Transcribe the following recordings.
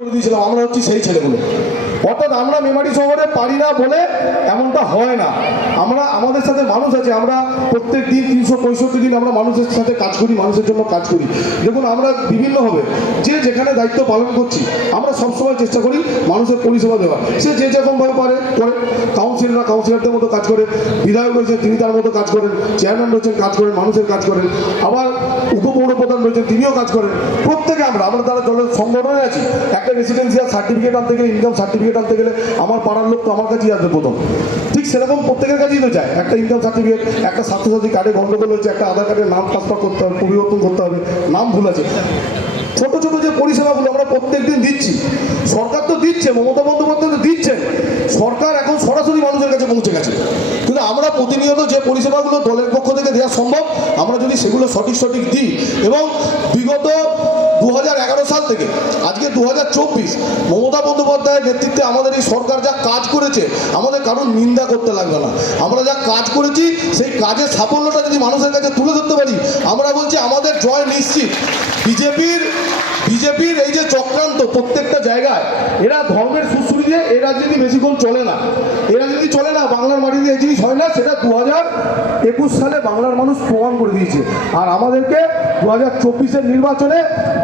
দিয়েছিলাম আমরা হচ্ছি সেই ছেলেগুলো। অর্থাৎ আমরা মেমারি শহরে পারি না বলে এমনটা হয় না। আমরা আমাদের সাথে মানুষ আছে, আমরা প্রত্যেক দিন তিনশো পঁয়ষট্টি দিন আমরা মানুষের সাথে কাজ করি, মানুষের জন্য কাজ করি। দেখুন, আমরা বিভিন্নভাবে যে যেখানে দায়িত্ব পালন করছি, আমরা সবসময় চেষ্টা করি মানুষের পরিষেবা দেওয়ার। সে যে যেরকমভাবে পারে, করে। কাউন্সিলররা কাউন্সিলরদের মতো কাজ করে বিধায়ক রয়েছেন, তিনি তার মতো কাজ করেন চেয়ারম্যান রয়েছেন, কাজ করেন, মানুষের কাজ করেন, আবার উপপৌরপ্রধান রয়েছেন, তিনিও কাজ করেন। প্রত্যেকে আমরা আমরা তারা দলের সংগঠনে আছি। একটা রেসিডেন্সিয়াল সার্টিফিকেট গেলে ইনকাম সার্টিফিকেট আনতে গেলে আমার পাড়ার লোক তো আমার কাছেই আসবে প্রথম। ঠিক সেরকম প্রত্যেকের কাছেই তো যায়। একটা ইনকাম সার্টিফিকেট একটা স্বাস্থ্যসাথী কার্ডে গন্ডগোল হয়েছে, একটা আধার কার্ডের নাম ট্রান্সফার করতে হবে, পরিবর্তন করতে হবে, নাম ভুল আছে। ছোট ছোট যে পরিষেবাগুলো আমরা প্রত্যেক দিন দিচ্ছি, সরকার তো দিচ্ছে, মমতা বন্দ্যোপাধ্যায় তো দিচ্ছেন। সরকার এখন সরাসরি মানুষের কাছে পৌঁছে গেছে। কিন্তু আমরা প্রতিনিয়ত যে পরিষেবাগুলো দলের পক্ষ থেকে দেওয়া সম্ভব, আমরা যদি সেগুলো সঠিক সঠিক দিই এবং বিগত দু হাজার এগারো সাল থেকে, আজকে দু হাজার চব্বিশ, মমতা বন্দ্যোপাধ্যায়ের নেতৃত্বে আমাদের এই সরকার যা কাজ করেছে, আমাদের কারণ নিন্দা করতে লাগবে না। আমরা যা কাজ করেছি, সেই কাজের সাফল্যটা যদি মানুষের কাছে তুলে ধরতে পারি, আমরা বলছি আমাদের জয় নিশ্চিত। বিজেপির বিজেপির এই যে চক্রান্ত প্রত্যেকটা জায়গায়, এরা ধর্মের সুশ্রী দিয়ে এই বেশিক্ষণ চলে না, এরা এই রাজনীতি এই জিনিস হয় না, সেটা দু একুশ সালে বাংলার মানুষ প্রমাণ করে দিয়েছে। আর আমাদেরকে দু হাজার চব্বিশের নির্বাচনে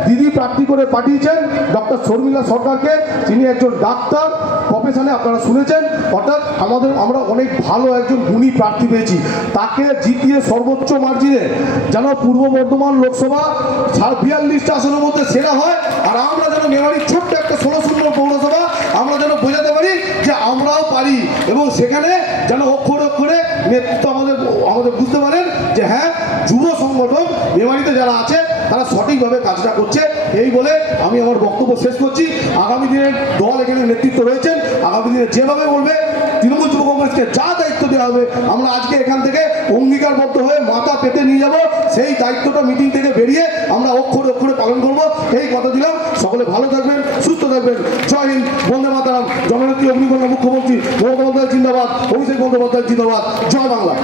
দিদি প্রার্থী করে পাঠিয়েছেন, ডক্টর শর্মিলা সরকারকে তিনি একজন ডাক্তার প্রফেশনে আপনারা শুনেছেন। অর্থাৎ আমাদের, আমরা অনেক ভালো একজন গুণী প্রার্থী পেয়েছি। তাকে জিতিয়ে সর্বোচ্চ মার্জিনে যেন পূর্ব বর্ধমান লোকসভা বিয়াল্লিশটা আসনের মধ্যে সেরা হয়, আর আমরা যেন মেমারির ছোট্ট একটা ষোলো শূন্য পৌরসভা, আমরা যেন বোঝাতে পারি যে আমরাও পারি। এবং সেখানে যেন অক্ষরে অক্ষরে নেতৃত্ব আমাদের আমাদের বুঝতে পারেন যে হ্যাঁ যুব সংগঠন, মেমারিতে যারা আছে, তারা সঠিকভাবে কাজটা করছে। এই বলে আমি আমার বক্তব্য শেষ করছি। আগামী দিনের দল এখানে নেতৃত্ব রয়েছেন। আগামী দিনে যেভাবে বলবে, তৃণমূল যুব কংগ্রেসকে যা দায়িত্ব দেওয়া হবে, আমরা আজকে এখান থেকে অঙ্গীকারবদ্ধ হয়ে মাথা পেতে নিয়ে যাব। সেই দায়িত্বটা মিটিং থেকে বন্দে মাতারাম জননেত্রী অগ্নিকন্যা মুখ্যমন্ত্রী মমতা বন্দ্যোপাধ্যায় জিন্দাবাদ অভিষেক বন্দ্যোপাধ্যায় জিন্দাবাদ জয় বাংলা।